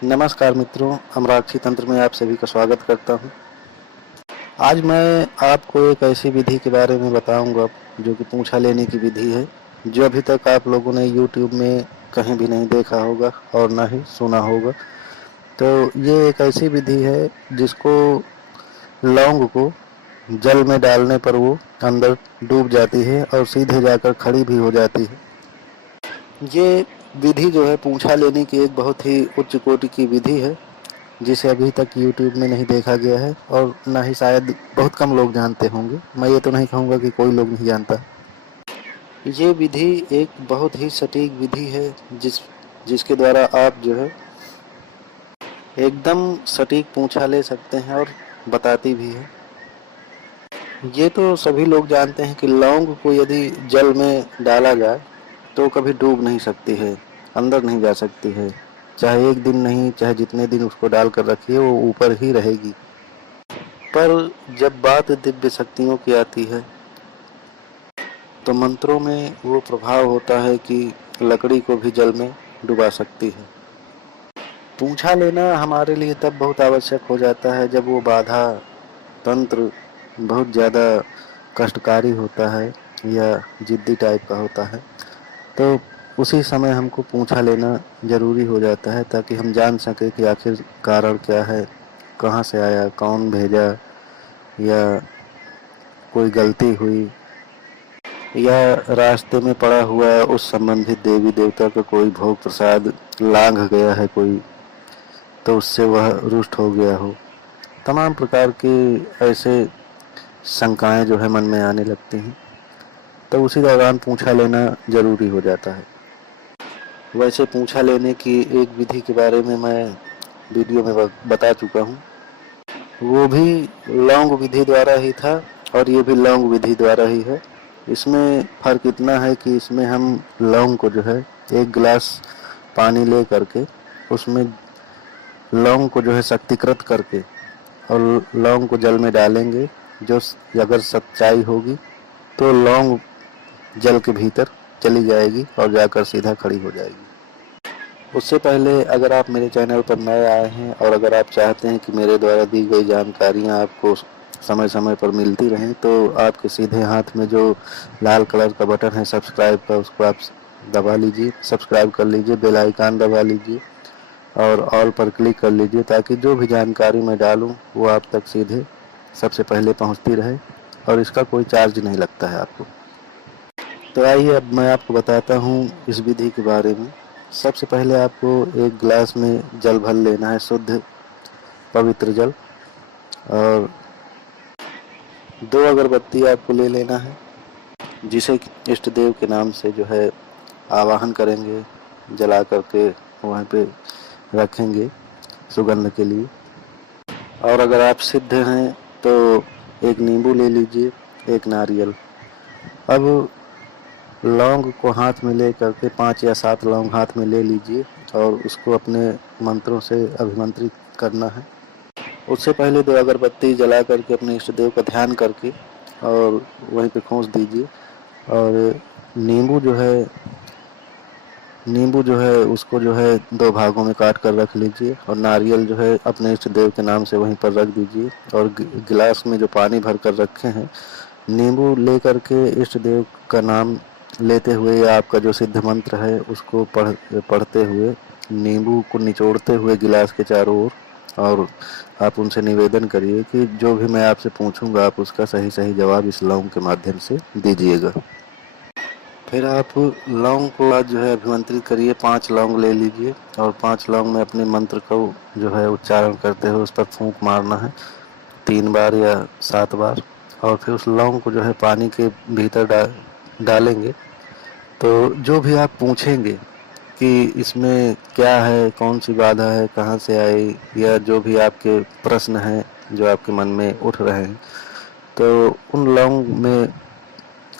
नमस्कार मित्रों, अमराक्षी तंत्र में आप सभी का स्वागत करता हूं। आज मैं आपको एक ऐसी विधि के बारे में बताऊंगा जो कि पूंछा लेने की विधि है, जो अभी तक आप लोगों ने YouTube में कहीं भी नहीं देखा होगा और ना ही सुना होगा। तो ये एक ऐसी विधि है जिसको लौंग को जल में डालने पर वो अंदर डूब जाती है और सीधे जाकर खड़ी भी हो जाती है। ये विधि जो है पूंछा लेने की एक बहुत ही उच्च कोटि की विधि है, जिसे अभी तक YouTube में नहीं देखा गया है और ना ही शायद बहुत कम लोग जानते होंगे। मैं ये तो नहीं कहूँगा कि कोई लोग नहीं जानता। ये विधि एक बहुत ही सटीक विधि है जिसके द्वारा आप जो है एकदम सटीक पूंछा ले सकते हैं और बताती भी है। ये तो सभी लोग जानते हैं कि लौंग को यदि जल में डाला जाए तो कभी डूब नहीं सकती है, अंदर नहीं जा सकती है। चाहे एक दिन नहीं, चाहे जितने दिन उसको डाल कर रखिए, वो ऊपर ही रहेगी। पर जब बात दिव्य शक्तियों की आती है तो मंत्रों में वो प्रभाव होता है कि लकड़ी को भी जल में डुबा सकती है। पूंछा लेना हमारे लिए तब बहुत आवश्यक हो जाता है जब वो बाधा तंत्र बहुत ज़्यादा कष्टकारी होता है या जिद्दी टाइप का होता है। तो उसी समय हमको पूंछा लेना ज़रूरी हो जाता है, ताकि हम जान सकें कि आखिर कारण क्या है, कहाँ से आया, कौन भेजा, या कोई गलती हुई, या रास्ते में पड़ा हुआ उस संबंधित देवी देवता का कोई भोग प्रसाद लांघ गया है कोई, तो उससे वह रुष्ट हो गया हो। तमाम प्रकार की ऐसे शंकाएं जो है मन में आने लगती हैं, तो उसी दौरान पूंछा लेना ज़रूरी हो जाता है। वैसे पूंछा लेने की एक विधि के बारे में मैं वीडियो में बता चुका हूँ। वो भी लौंग विधि द्वारा ही था और ये भी लौंग विधि द्वारा ही है। इसमें फ़र्क इतना है कि इसमें हम लौंग को जो है एक गिलास पानी ले करके उसमें लौंग को जो है शक्तिकृत करके और लौंग को जल में डालेंगे। जो अगर सच्चाई होगी तो लौंग जल के भीतर चली जाएगी और जाकर सीधा खड़ी हो जाएगी। उससे पहले अगर आप मेरे चैनल पर नए आए हैं और अगर आप चाहते हैं कि मेरे द्वारा दी गई जानकारियाँ आपको समय समय पर मिलती रहें, तो आपके सीधे हाथ में जो लाल कलर का बटन है सब्सक्राइब का, उसको आप दबा लीजिए, सब्सक्राइब कर लीजिए, बेल आइकन दबा लीजिए और ऑल पर क्लिक कर लीजिए, ताकि जो भी जानकारी मैं डालूँ वो आप तक सीधे सबसे पहले पहुँचती रहे और इसका कोई चार्ज नहीं लगता है आपको। तो आइए अब मैं आपको बताता हूँ इस विधि के बारे में। सबसे पहले आपको एक गिलास में जल भर लेना है, शुद्ध पवित्र जल, और 2 अगरबत्ती आपको ले लेना है, जिसे इष्ट देव के नाम से जो है आवाहन करेंगे, जला करके वहाँ पे रखेंगे सुगंध के लिए। और अगर आप सिद्ध हैं तो एक नींबू ले लीजिए, एक नारियल। अब लौंग को हाथ में ले करके 5 या 7 लौंग हाथ में ले लीजिए और उसको अपने मंत्रों से अभिमंत्रित करना है। उससे पहले 2 अगरबत्ती जला करके अपने इष्ट देव का ध्यान करके और वहीं पे खोस दीजिए। और नींबू जो है उसको जो है 2 भागों में काट कर रख लीजिए और नारियल जो है अपने इष्ट देव के नाम से वहीं पर रख दीजिए। और गिलास में जो पानी भर कर रखे हैं, नींबू ले करके इष्ट देव का नाम लेते हुए या आपका जो सिद्ध मंत्र है उसको पढ़ते हुए नींबू को निचोड़ते हुए गिलास के चारों ओर, और आप उनसे निवेदन करिए कि जो भी मैं आपसे पूछूंगा आप उसका सही सही जवाब इस लौंग के माध्यम से दीजिएगा। फिर आप लौंग को आज जो है अभिमंत्रित करिए, 5 लौंग ले लीजिए और 5 लौंग में अपने मंत्र को जो है उच्चारण करते हुए उस पर फूंक मारना है 3 बार या 7 बार। और फिर उस लौंग को जो है पानी के भीतर डालेंगे। तो जो भी आप पूछेंगे कि इसमें क्या है, कौन सी बाधा है, कहाँ से आई, या जो भी आपके प्रश्न हैं जो आपके मन में उठ रहे हैं, तो उन लौंग में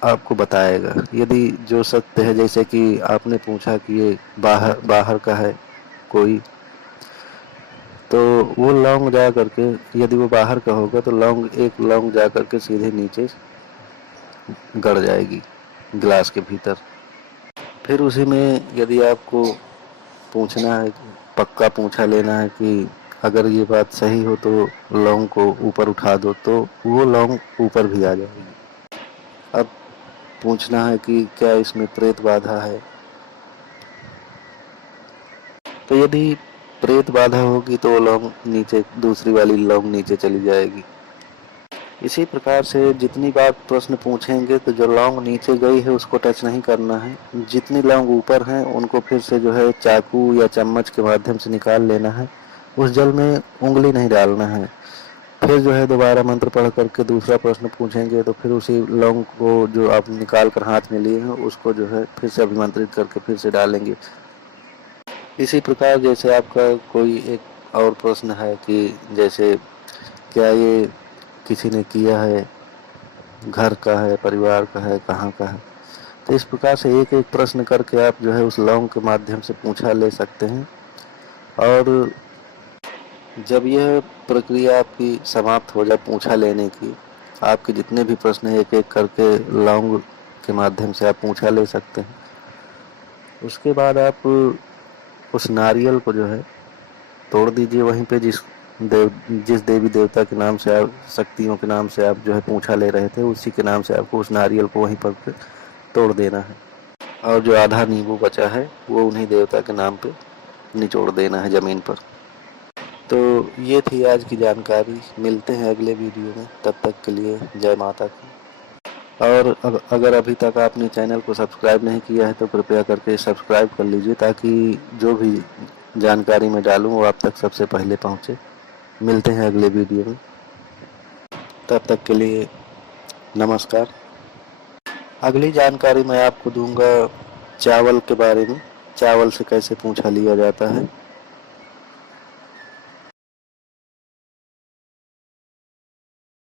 आपको बताएगा। यदि जो सत्य है, जैसे कि आपने पूछा कि ये बाहर बाहर का है कोई, तो वो लौंग जा करके, यदि वो बाहर का होगा तो एक लौंग जा करके सीधे नीचे गड़ जाएगी गिलास के भीतर। फिर उसी में यदि आपको पूछना है पक्का पूछा लेना है कि अगर ये बात सही हो तो लौंग को ऊपर उठा दो, तो वो लौंग ऊपर भी आ जाएगी। अब पूछना है कि क्या इसमें प्रेत बाधा है। तो यदि प्रेत बाधा होगी तो लौंग नीचे, दूसरी वाली लौंग नीचे चली जाएगी। इसी प्रकार से जितनी बार प्रश्न पूछेंगे तो जो लौंग नीचे गई है उसको टच नहीं करना है, जितनी लौंग ऊपर हैं उनको फिर से जो है चाकू या चम्मच के माध्यम से निकाल लेना है। उस जल में उंगली नहीं डालना है। फिर जो है दोबारा मंत्र पढ़ करके दूसरा प्रश्न पूछेंगे तो फिर उसी लौंग को जो आप निकाल कर हाथ में लिए हैं उसको जो है फिर से अभिमंत्रित करके फिर से डालेंगे। इसी प्रकार जैसे आपका कोई एक और प्रश्न है कि जैसे क्या ये किसी ने किया है, घर का है, परिवार का है, कहाँ का है, तो इस प्रकार से एक एक प्रश्न करके आप जो है उस लौंग के माध्यम से पूछा ले सकते हैं। और जब यह प्रक्रिया आपकी समाप्त हो जाए पूछा लेने की, आपके जितने भी प्रश्न हैं एक एक करके लौंग के माध्यम से आप पूछा ले सकते हैं। उसके बाद आप उस नारियल को जो है तोड़ दीजिए वहीं पे जिस देवी देवता के नाम से आप, शक्तियों के नाम से आप जो है पूछा ले रहे थे, उसी के नाम से आपको उस नारियल को वहीं पर तोड़ देना है। और जो आधा नींबू बचा है वो उन्हीं देवता के नाम पे निचोड़ देना है जमीन पर। तो ये थी आज की जानकारी। मिलते हैं अगले वीडियो में, तब तक के लिए जय माता की। और अगर अभी तक आपने चैनल को सब्सक्राइब नहीं किया है तो कृपया करके सब्सक्राइब कर लीजिए, ताकि जो भी जानकारी मैं डालूँ वो आप तक सबसे पहले पहुँचे। मिलते हैं अगले वीडियो में, तब तक के लिए नमस्कार। अगली जानकारी मैं आपको दूंगा चावल के बारे में, चावल से कैसे पूछा लिया जाता है।